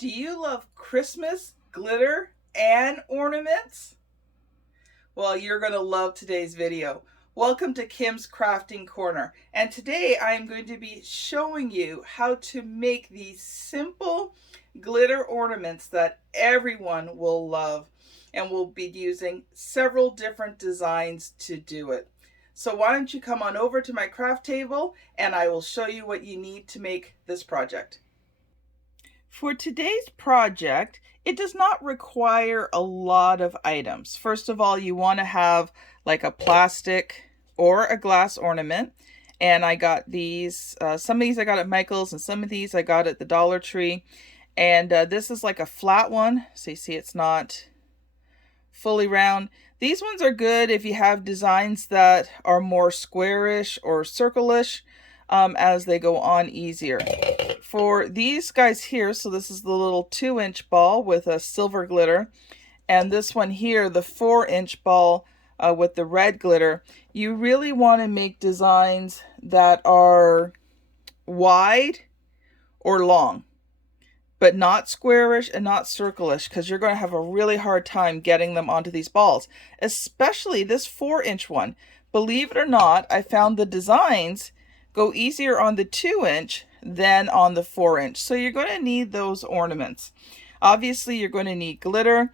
Do you love Christmas, glitter, and ornaments? Well, you're going to love today's video. Welcome to Kim's Crafting Corner. And today I'm going to be showing you how to make these simple glitter ornaments that everyone will love. And we'll be using several different designs to do it. So why don't you come on over to my craft table and I will show you what you need to make this project. For today's project, it does not require a lot of items. First of all, you want to have like a plastic or a glass ornament. And I got these, some of these I got at Michael's and some of these I got at the Dollar Tree. And this is like a flat one. So you see it's not fully round. These ones are good if you have designs that are more squarish or circle-ish as they go on easier. For these guys here, so this is the little 2-inch ball with a silver glitter, and this one here, the 4-inch ball with the red glitter, you really want to make designs that are wide or long, but not squarish and not circle-ish, because you're going to have a really hard time getting them onto these balls, especially this 4-inch one. Believe it or not, I found the designs go easier on the 2-inch than on the 4-inch. So you're going to need those ornaments. Obviously, you're going to need glitter.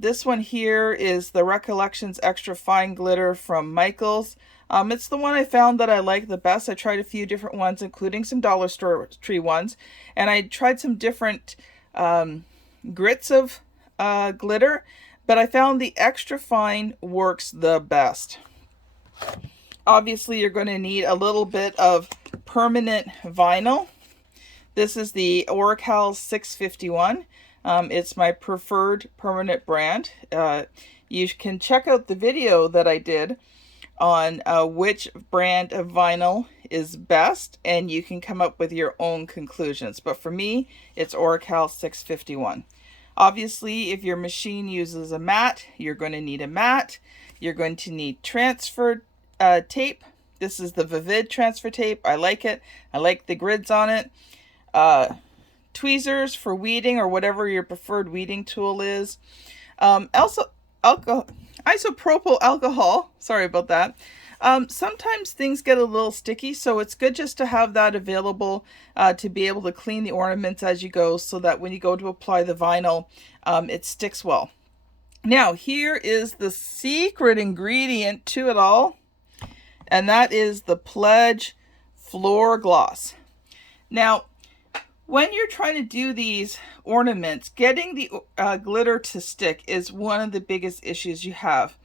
This one here is the Recollections Extra Fine Glitter from Michael's. It's the one I found that I like the best. I tried a few different ones, including some Dollar Tree ones. And I tried some different grits of glitter, but I found the extra fine works the best. Obviously, you're going to need a little bit of permanent vinyl. This is the Ornaments 651. It's my preferred permanent brand. You can check out the video that I did on which brand of vinyl is best, and you can come up with your own conclusions. But for me, it's Ornaments 651. Obviously, if your machine uses a mat, you're going to need a mat. You're going to need transfer tape. This is the Vivid transfer tape. I like it. I like the grids on it. Tweezers for weeding or whatever your preferred weeding tool is. Also, isopropyl alcohol. Sorry about that. Sometimes things get a little sticky, so it's good just to have that available to be able to clean the ornaments as you go, so that when you go to apply the vinyl, it sticks well. Now, here is the secret ingredient to it all, and that is the Pledge Floor Gloss. Now, when you're trying to do these ornaments, getting the glitter to stick is one of the biggest issues you have.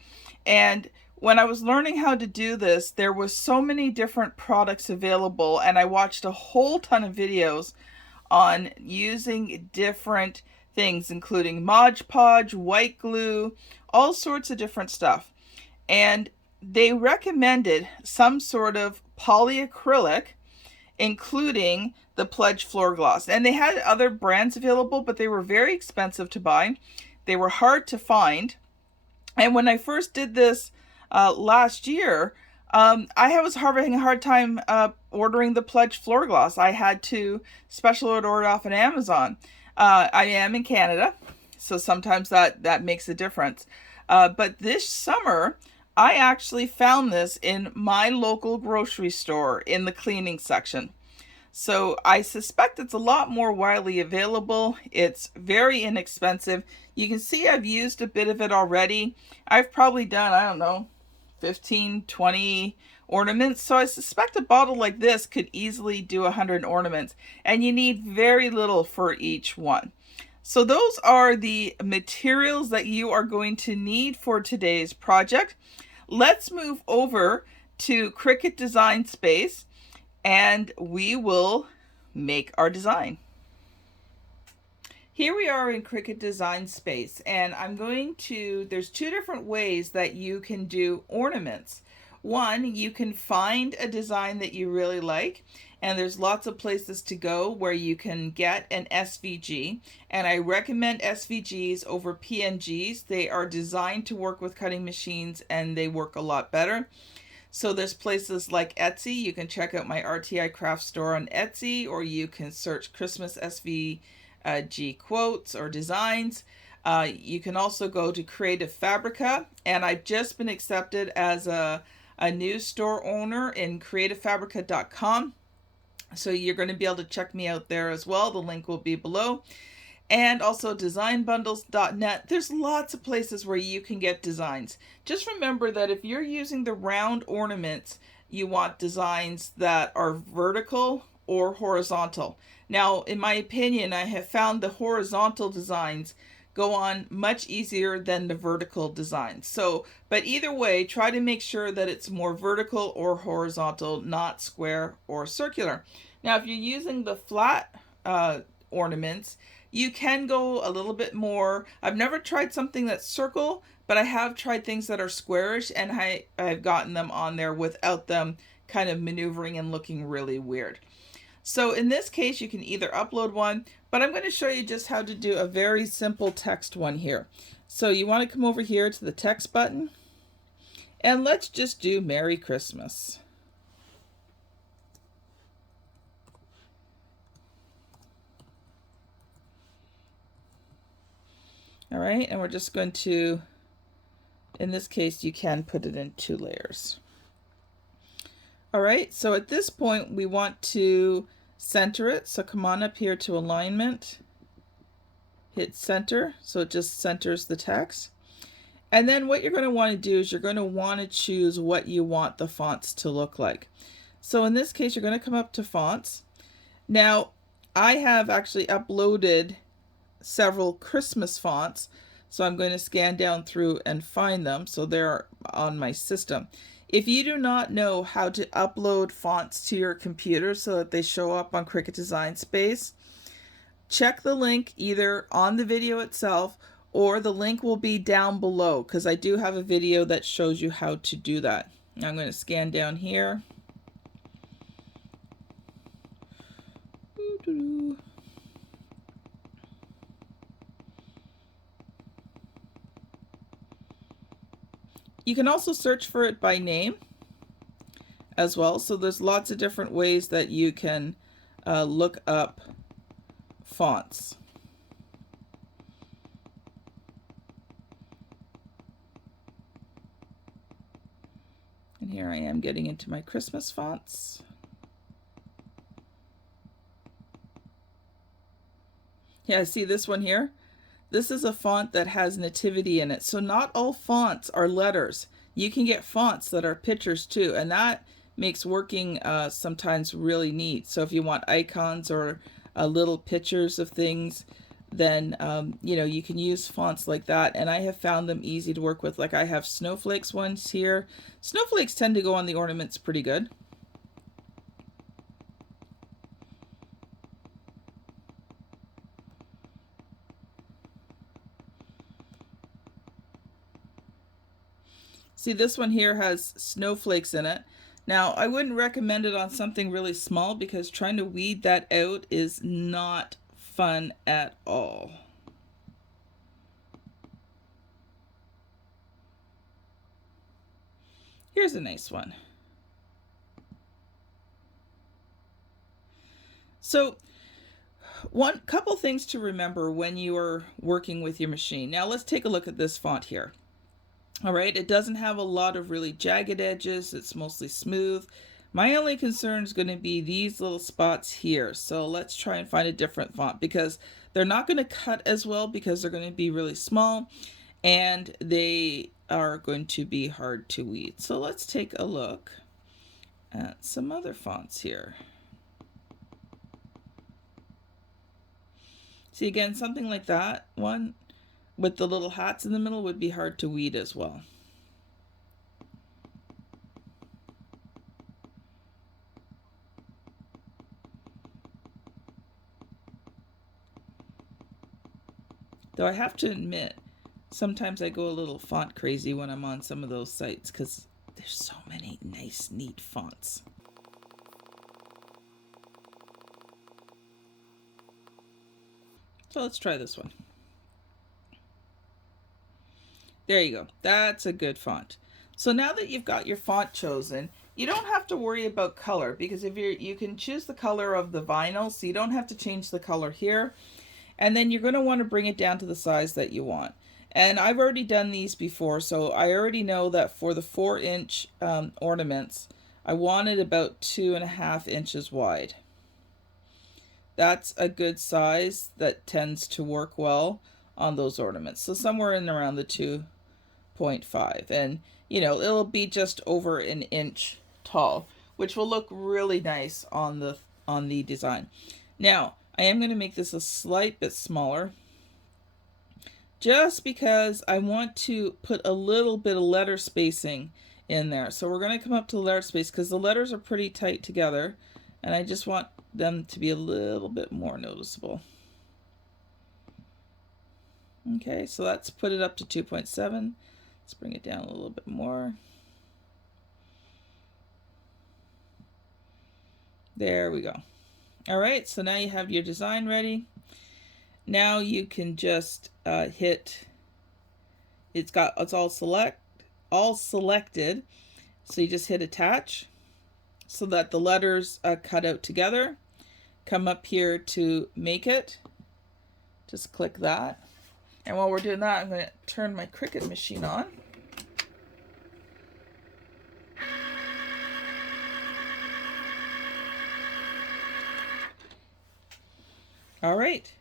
And when I was learning how to do this, there was so many different products available, and I watched a whole ton of videos on using different things, including Mod Podge, white glue, all sorts of different stuff. And they recommended some sort of polyacrylic, including the Pledge Floor Gloss. And they had other brands available, but they were very expensive to buy. They were hard to find. And when I first did this last year, I was having a hard time ordering the Pledge Floor Gloss. I had to special order it off on Amazon. I am in Canada, so sometimes that makes a difference. But this summer, I actually found this in my local grocery store in the cleaning section. So I suspect it's a lot more widely available. It's very inexpensive. You can see I've used a bit of it already. I've probably done, I don't know, 15, 20 ornaments. So I suspect a bottle like this could easily do 100 ornaments. And you need very little for each one. So those are the materials that you are going to need for today's project. Let's move over to Cricut Design Space and we will make our design. Here we are in Cricut Design Space, and there's two different ways that you can do ornaments. One, you can find a design that you really like, and there's lots of places to go where you can get an SVG, and I recommend SVGs over PNGs. They are designed to work with cutting machines and they work a lot better. So there's places like Etsy. You can check out my RTI craft store on Etsy, or you can search Christmas SV G quotes or designs. You can also go to Creative Fabrica, and I've just been accepted as a new store owner in creativefabrica.com. So you're going to be able to check me out there as well. The link will be below. And also designbundles.net. There's lots of places where you can get designs. Just remember that if you're using the round ornaments, you want designs that are vertical or horizontal. Now, in my opinion, I have found the horizontal designs go on much easier than the vertical designs. So, but either way, try to make sure that it's more vertical or horizontal, not square or circular. Now, if you're using the flat ornaments, you can go a little bit more. I've never tried something that's circle, but I have tried things that are squarish, and I've gotten them on there without them kind of maneuvering and looking really weird. So in this case, you can either upload one, but I'm going to show you just how to do a very simple text one here. So you want to come over here to the text button, and let's just do Merry Christmas. All right, and we're just going to, in this case, you can put it in 2 layers. All right, so at this point, we want to center it. So come on up here to alignment, hit center, so it just centers the text. And then what you're going to want to do is you're going to want to choose what you want the fonts to look like. So in this case, you're going to come up to fonts. Now, I have actually uploaded several Christmas fonts, so I'm going to scan down through and find them, so they're on my system. If you do not know how to upload fonts to your computer so that they show up on Cricut Design Space, check the link either on the video itself, or the link will be down below, because I do have a video that shows you how to do that. Now I'm going to scan down here. You can also search for it by name as well. So there's lots of different ways that you can look up fonts. And here I am getting into my Christmas fonts. Yeah, see this one here? This is a font that has nativity in it. So not all fonts are letters. You can get fonts that are pictures too, and that makes working sometimes really neat. So if you want icons or little pictures of things, then you know, you can use fonts like that, and I have found them easy to work with. Like I have snowflakes ones here. Snowflakes tend to go on the ornaments pretty good. See, this one here has snowflakes in it. Now, I wouldn't recommend it on something really small because trying to weed that out is not fun at all. Here's a nice one. So, one couple things to remember when you are working with your machine. Now, let's take a look at this font here. All right, it doesn't have a lot of really jagged edges. It's mostly smooth. My only concern is going to be these little spots here. So let's try and find a different font, because they're not going to cut as well because they're going to be really small and they are going to be hard to weed. So let's take a look at some other fonts here. See, again, something like that one with the little hats in the middle would be hard to weed as well. Though I have to admit, sometimes I go a little font crazy when I'm on some of those sites because there's so many nice, neat fonts. So let's try this one. There you go. That's a good font. So now that you've got your font chosen, you don't have to worry about color, because if you can choose the color of the vinyl, so you don't have to change the color here. And then you're going to want to bring it down to the size that you want. And I've already done these before, so I already know that for the 4-inch ornaments, I wanted about 2.5 inches wide. That's a good size that tends to work well on those ornaments. So somewhere in around the 2.5. And, you know, it'll be just over an inch tall, which will look really nice on the design. Now, I am going to make this a slight bit smaller, just because I want to put a little bit of letter spacing in there. So we're going to come up to the letter space because the letters are pretty tight together, and I just want them to be a little bit more noticeable. Okay, so let's put it up to 2.7. Let's bring it down a little bit more. There we go. All right, so now you have your design ready. Now you can just hit, it's all selected. So you just hit attach so that the letters cut out together. Come up here to make it. Just click that. And while we're doing that, I'm going to turn my Cricut machine on. All right.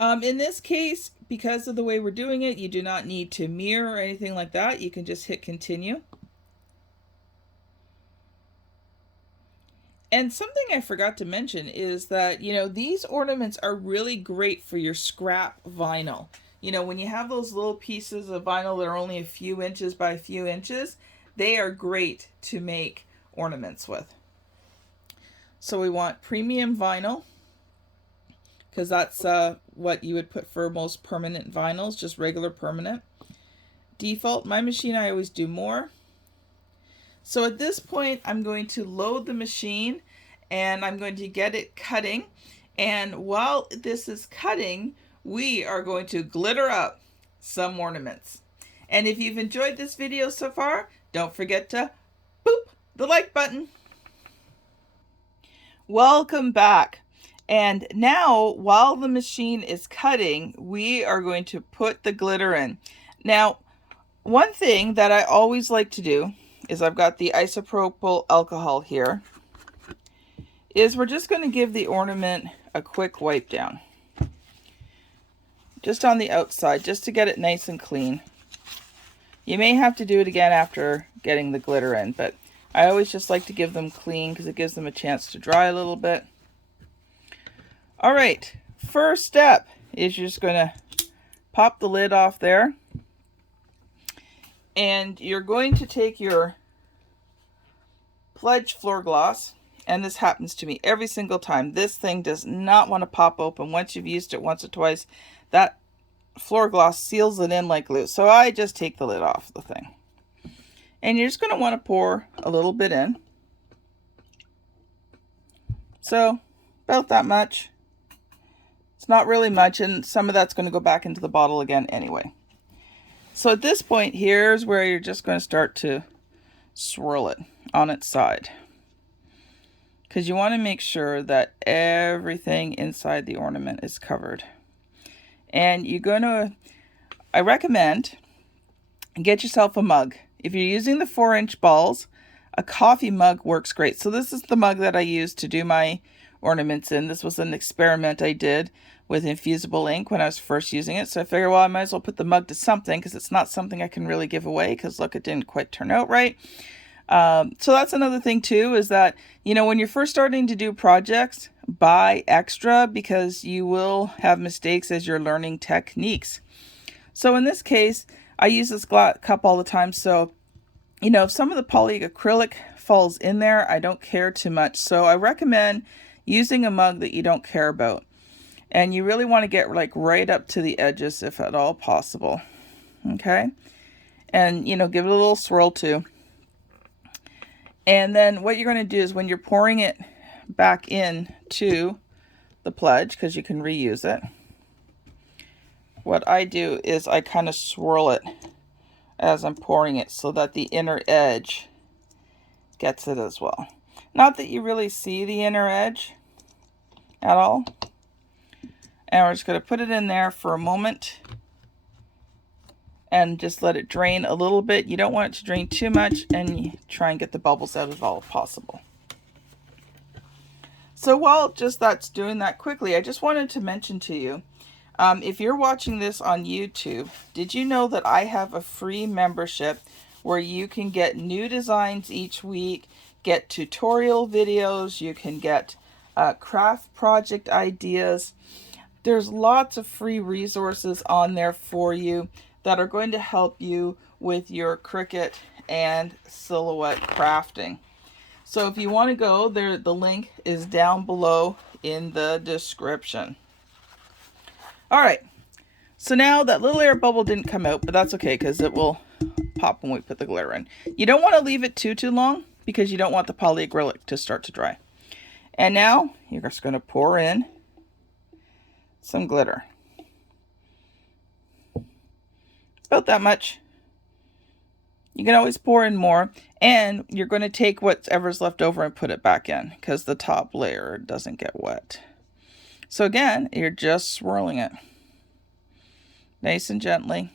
In this case, because of the way we're doing it, you do not need to mirror or anything like that. You can just hit continue. And something I forgot to mention is that, you know, these ornaments are really great for your scrap vinyl. You know, when you have those little pieces of vinyl that are only a few inches by a few inches, they are great to make ornaments with. So we want premium vinyl, because that's what you would put for most permanent vinyls, just regular permanent. Default, my machine, I always do more. So at this point, I'm going to load the machine and I'm going to get it cutting. And while this is cutting, we are going to glitter up some ornaments. And if you've enjoyed this video so far, don't forget to boop the like button. Welcome back. And now, while the machine is cutting, we are going to put the glitter in. Now, one thing that I always like to do is, I've got the isopropyl alcohol here, is we're just going to give the ornament a quick wipe down. Just on the outside, just to get it nice and clean. You may have to do it again after getting the glitter in, but I always just like to give them clean because it gives them a chance to dry a little bit. All right, first step is you're just going to pop the lid off there. And you're going to take your Pledge floor gloss, and this happens to me every single time. This thing does not want to pop open. Once you've used it once or twice, that floor gloss seals it in like glue. So I just take the lid off the thing. And you're just going to want to pour a little bit in. So about that much. It's not really much, and some of that's going to go back into the bottle again anyway. So at this point, here's where you're just going to start to swirl it on its side, because you want to make sure that everything inside the ornament is covered. And you're going to, I recommend, get yourself a mug. If you're using the 4-inch balls, a coffee mug works great. So this is the mug that I used to do my ornaments in. This was an experiment I did with infusible ink when I was first using it. So I figured, well, I might as well put the mug to something, because it's not something I can really give away, because look, it didn't quite turn out right. So that's another thing too, is that, you know, when you're first starting to do projects, buy extra, because you will have mistakes as you're learning techniques. So in this case, I use this cup all the time. So, you know, if some of the polyacrylic falls in there, I don't care too much. So I recommend using a mug that you don't care about. And you really want to get like right up to the edges if at all possible. Okay. And, you know, give it a little swirl too. And then what you're going to do is, when you're pouring it back in to the pledge, because you can reuse it, what I do is I kind of swirl it as I'm pouring it so that the inner edge gets it as well. Not that you really see the inner edge at all. And we're just going to put it in there for a moment and just let it drain a little bit. You don't want it to drain too much, and you try and get the bubbles out as all possible. So while just that's doing that quickly, I just wanted to mention to you, if you're watching this on YouTube, did you know that I have a free membership where you can get new designs each week, get tutorial videos, you can get craft project ideas. There's lots of free resources on there for you that are going to help you with your Cricut and silhouette crafting. So if you want to go there, the link is down below in the description. All right, so now that little air bubble didn't come out, but that's okay because it will pop when we put the glitter in. You don't want to leave it too long because you don't want the polyacrylic to start to dry. And now you're just going to pour in some glitter. About that much. You can always pour in more, and you're going to take whatever's left over and put it back in because the top layer doesn't get wet. So again, you're just swirling it nice and gently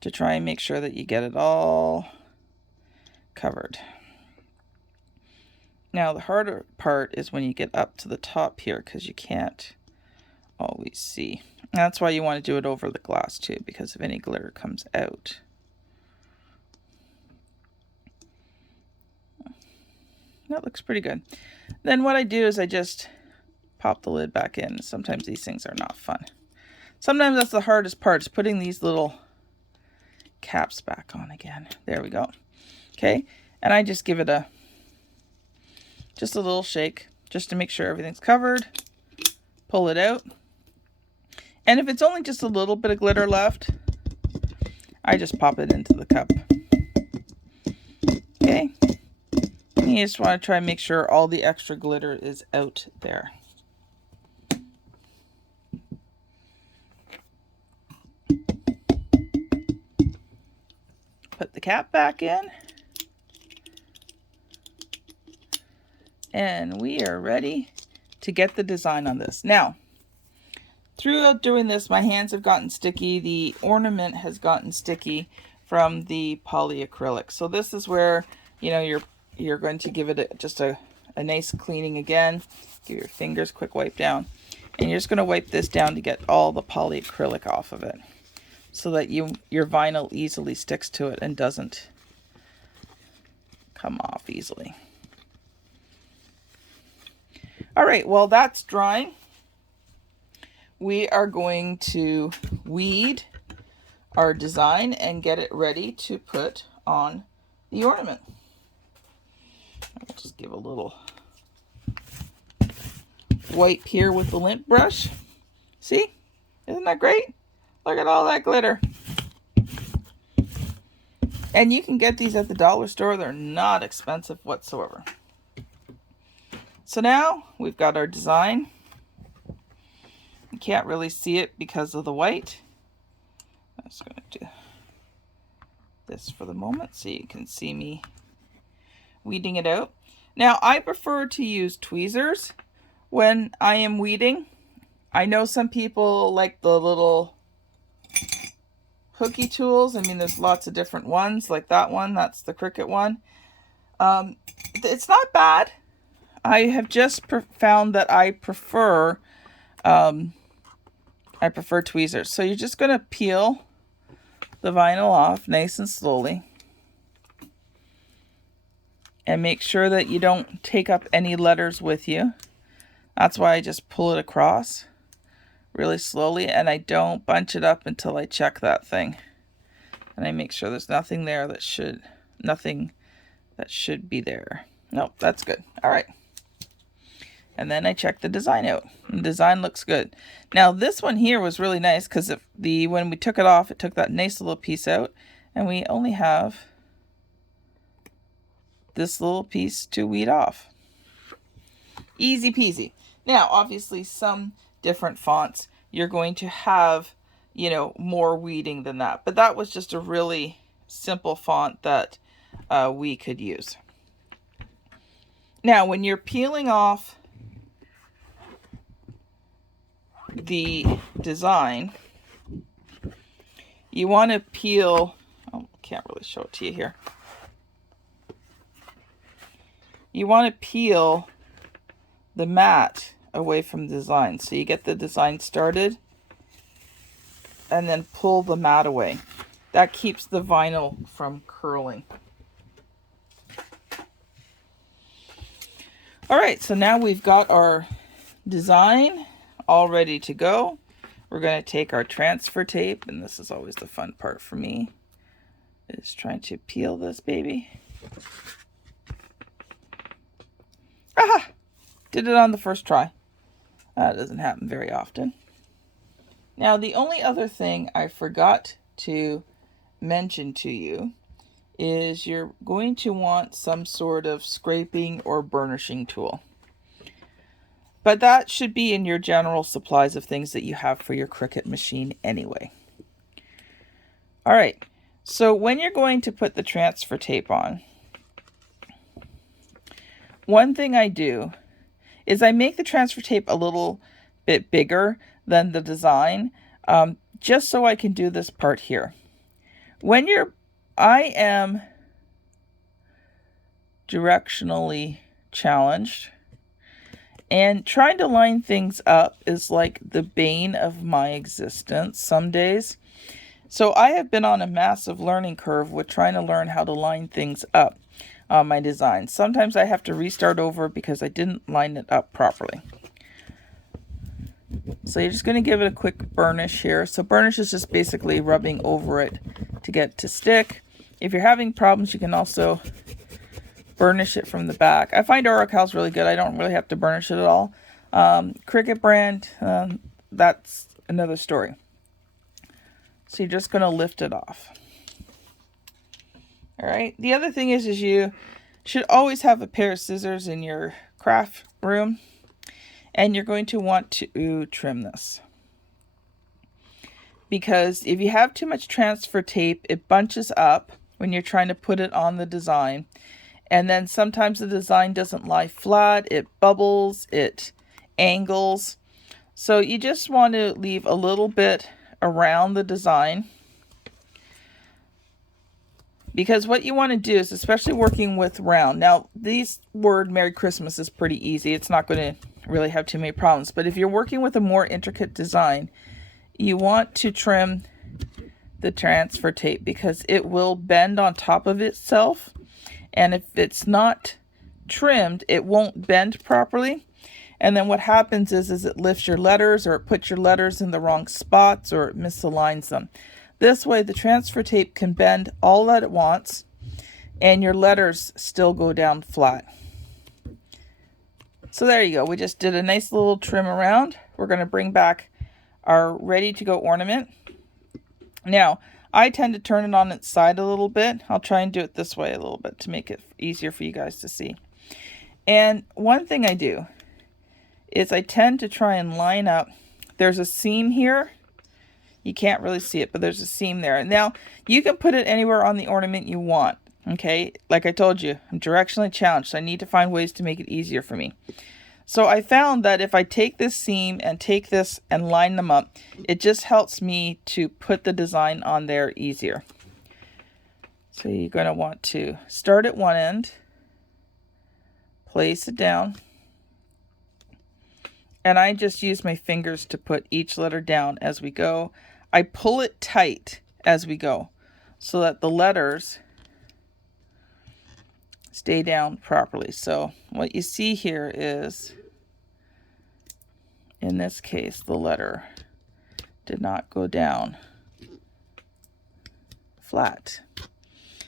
to try and make sure that you get it all covered. Now the harder part is when you get up to the top here because you can't always see. That's why you want to do it over the glass too, because if any glitter comes out. That looks pretty good. Then what I do is I just pop the lid back in. Sometimes these things are not fun. Sometimes that's the hardest part, is putting these little caps back on again. There we go. Okay, and I just give it just a little shake just to make sure everything's covered. Pull it out. And if it's only just a little bit of glitter left, I just pop it into the cup. Okay. And you just want to try and make sure all the extra glitter is out there. Put the cap back in. And we are ready to get the design on this. Now, throughout doing this, my hands have gotten sticky. The ornament has gotten sticky from the polyacrylic. So this is where, you know, you're going to give it just a nice cleaning again. Give your fingers a quick wipe down. And you're just going to wipe this down to get all the polyacrylic off of it, so that your vinyl easily sticks to it and doesn't come off easily. All right, well, that's drying. We are going to weed our design and get it ready to put on the ornament. I'll just give a little wipe here with the lint brush. See? Isn't that great? Look at all that glitter. And you can get these at the dollar store. They're not expensive whatsoever. So now we've got our design. You can't really see it because of the white. I'm just going to do this for the moment so you can see me weeding it out. Now, I prefer to use tweezers when I am weeding. I know some people like the little hooky tools. I mean, there's lots of different ones, like that one. That's the Cricut one. It's not bad. I have just found that I prefer tweezers. So you're just going to peel the vinyl off nice and slowly. And make sure that you don't take up any letters with you. That's why I just pull it across really slowly, and I don't bunch it up until I check that thing. And I make sure there's nothing there that should be there. Nope, that's good. All right. And then I check the design out. The design looks good. Now this one here was really nice because when we took it off, it took that nice little piece out, and we only have this little piece to weed off. Easy peasy. Now, obviously, some different fonts, you're going to have, you know, more weeding than that. But that was just a really simple font that we could use. Now, when you're peeling off the design, you want to peel, oh, can't really show it to you here. You want to peel the mat away from the design. So you get the design started and then pull the mat away. That keeps the vinyl from curling. All right, so now we've got our design all ready to go. We're going to take our transfer tape, and this is always the fun part for me, is trying to peel this baby. Aha! Did it on the first try. That doesn't happen very often. Now, the only other thing I forgot to mention to you is you're going to want some sort of scraping or burnishing tool. But that should be in your general supplies of things that you have for your Cricut machine anyway. All right, so when you're going to put the transfer tape on, one thing I do is I make the transfer tape a little bit bigger than the design, just so I can do this part here. I am directionally challenged, and trying to line things up is like the bane of my existence some days. So I have been on a massive learning curve with trying to learn how to line things up on my designs. Sometimes I have to restart over because I didn't line it up properly. So you're just going to give it a quick burnish here. So burnish is just basically rubbing over it to get it to stick. If you're having problems, you can also burnish it from the back. I find Oracal's really good. I don't really have to burnish it at all. Cricut brand, that's another story. So you're just going to lift it off. All right. The other thing is you should always have a pair of scissors in your craft room. And you're going to want to trim this. Because if you have too much transfer tape, it bunches up when you're trying to put it on the design. And then sometimes the design doesn't lie flat. It bubbles, it angles. So you just want to leave a little bit around the design. Because what you want to do is, especially working with round. Now, this word Merry Christmas is pretty easy. It's not going to really have too many problems. But if you're working with a more intricate design, you want to trim the transfer tape because it will bend on top of itself. And if it's not trimmed, it won't bend properly. And then what happens is it lifts your letters, or it puts your letters in the wrong spots, or it misaligns them. This way, the transfer tape can bend all that it wants, and your letters still go down flat. So there you go. We just did a nice little trim around. We're going to bring back our ready-to-go ornament. Now, I tend to turn it on its side a little bit. I'll try and do it this way a little bit to make it easier for you guys to see. And one thing I do is I tend to try and line up. There's a seam here. You can't really see it, but there's a seam there. Now, you can put it anywhere on the ornament you want, okay? Like I told you, I'm directionally challenged, so I need to find ways to make it easier for me. So I found that if I take this seam and take this and line them up, it just helps me to put the design on there easier. So you're going to want to start at one end, place it down, and I just use my fingers to put each letter down as we go. I pull it tight as we go so that the letters stay down properly. So what you see here is, in this case, the letter did not go down flat.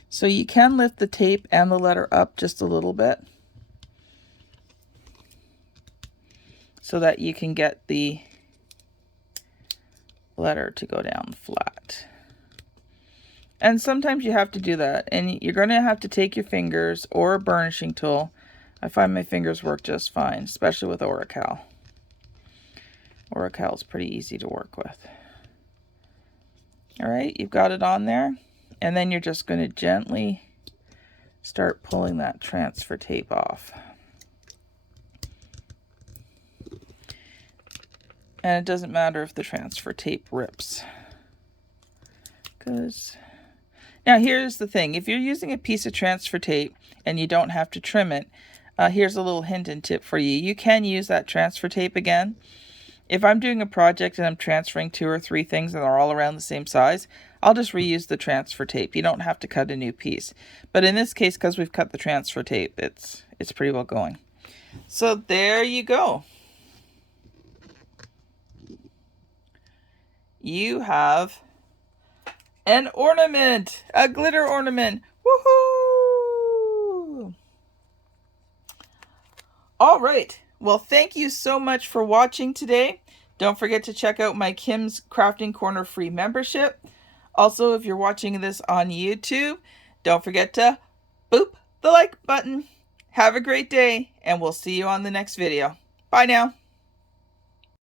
So you can lift the tape and the letter up just a little bit so that you can get the letter to go down flat. And sometimes you have to do that, and you're going to have to take your fingers or a burnishing tool. I find my fingers work just fine, especially with Oracal. Oracal is pretty easy to work with. All right, you've got it on there, and then you're just going to gently start pulling that transfer tape off. And it doesn't matter if the transfer tape rips. Now here's the thing. If you're using a piece of transfer tape and you don't have to trim it, here's a little hint and tip for you. You can use that transfer tape again. If I'm doing a project and I'm transferring 2 or 3 things and they're all around the same size, I'll just reuse the transfer tape. You don't have to cut a new piece. But in this case, because we've cut the transfer tape, it's pretty well going. So there you go. You have an ornament, a glitter ornament. Woohoo! All right. Well, thank you so much for watching today. Don't forget to check out my Kim's Crafting Corner free membership. Also, if you're watching this on YouTube, don't forget to boop the like button. Have a great day, and we'll see you on the next video. Bye now.